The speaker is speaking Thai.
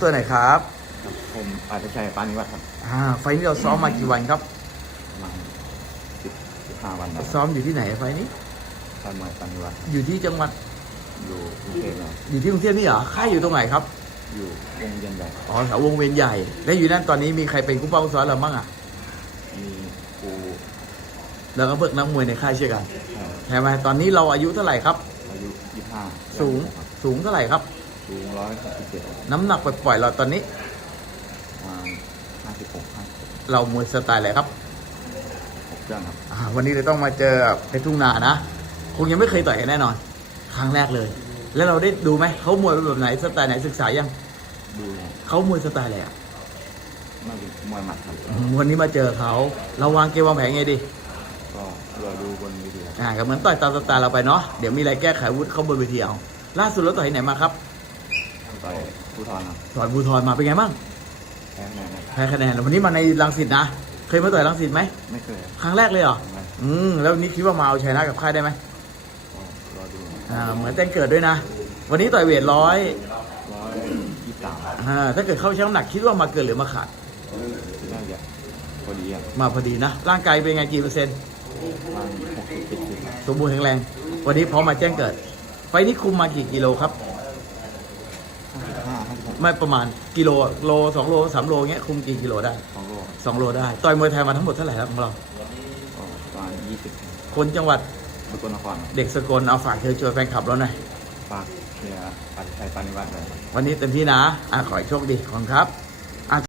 ตัวไหนครับครับผมอาจจะชัยปานิวัฒน์ครับอ่าไฟล์นี้เราซ้อมมากี่วันครับ ประมาณสิบสิบห้าวันนะซ้อมอยู่ที่ไหนไฟล์นี้ค่ายมวยปานิวัฒน์ครับอยู่ที่จังหวัด อยู่กรุงเทพนะอยู่ที่กรุงเทพนี่เหรอ ค่ายอยู่ตรงไหนครับ อยู่วงเย็นใหญ่อ๋อแถววงเวียนใหญ่ แล้วอยู่นั่นตอนนี้มีใครเป็นกู้เป้ากู้ซ้อนเราบ้างอะ มีครูแล้วก็เบิกนักมวยในค่ายเชื่อกัน เอ่อใช่ไหมตอนนี้เราอายุเท่าไหร่ครับ อายุยี่สิบห้าสูง สูงเท่าไหร่ครับ สูงร้อยสิบเจ็ดน้ำหนักปล่อยๆเราตอนนี้ประมาณห้าสิบหกห้าสิบเรามวยสไตล์อะไรครับหกเครื่องครับอ่าวันนี้เราต้องมาเจอเพชรทุ่งนานะ คงยังไม่เคยต่อยกันแน่นอน ครั้งแรกเลย แล้วเราได้ดูไหม เขามวยแบบไหน สไตล์ไหนศึกษายัง ดูนะเขามวยสไตล์อะไรอะน่าจะมวยหมัดครับ อืมวันนี้มาเจอเขา เราวางเกมวางแผนไงดีก็รอดูบนวิดีโออ่าก็เหมือนต่อยตามสไตล์เราไปเนาะ เดี๋ยวมีอะไรแก้ไขอาวุธเข้าบนเวทีเอา ล่าสุดเราต่อยที่ไหนมาครับ ต่อยผู้ทอนครับต่อยบูทรมาเป็นไงบ้างแพ้แน่นะแพ้คะแนนวันนี้มาในรังสิตนะ เคยมาต่อยรังสิตไหม ไม่เคยครั้งแรกเลยเหรอทำไมอืม แล้ววันนี้คิดว่ามาเอาชยนะกับค่ายได้ไหมก็รอดูอ่า เหมือนแจ้งเกิดด้วยนะ วันนี้ต่อยเวทร้อยร้อยยี่สิบสามอ่า ถ้าเกิดเข้าช่างน้ำหนักคิดว่ามาเกินหรือมาขาด น่าจะพอดีอะมาพอดีนะ ร่างกายเป็นไงกี่เปอร์เซ็นต์ ประมาณหกสิบเจ็ดสิบสมบูรณ์แข็งแรง วันนี้พร้อมมาแจ้งเกิด ไฟล์นี้คุมมากี่กิโลครับ ห้าสิบห้าห้าสิบหก ไม่ประมาณกิโลโลสองโลสามโลเงี้ยคุมกี่กิโลได้สองโลสองโลได้ต่อยมวยไทยมาทั้งหมดเท่าไหร่ครับของเรา ก็ประมาณยี่สิบคนจังหวัดสกลนครครับเด็กสกลเอาฝากเชิญชวนแฟนคลับเราหน่อยฝากเชียร์ปัจจัยปานิวัฒน์เลย วันนี้เต็มที่นะอะขอให้โชคดีขอบคุณครับ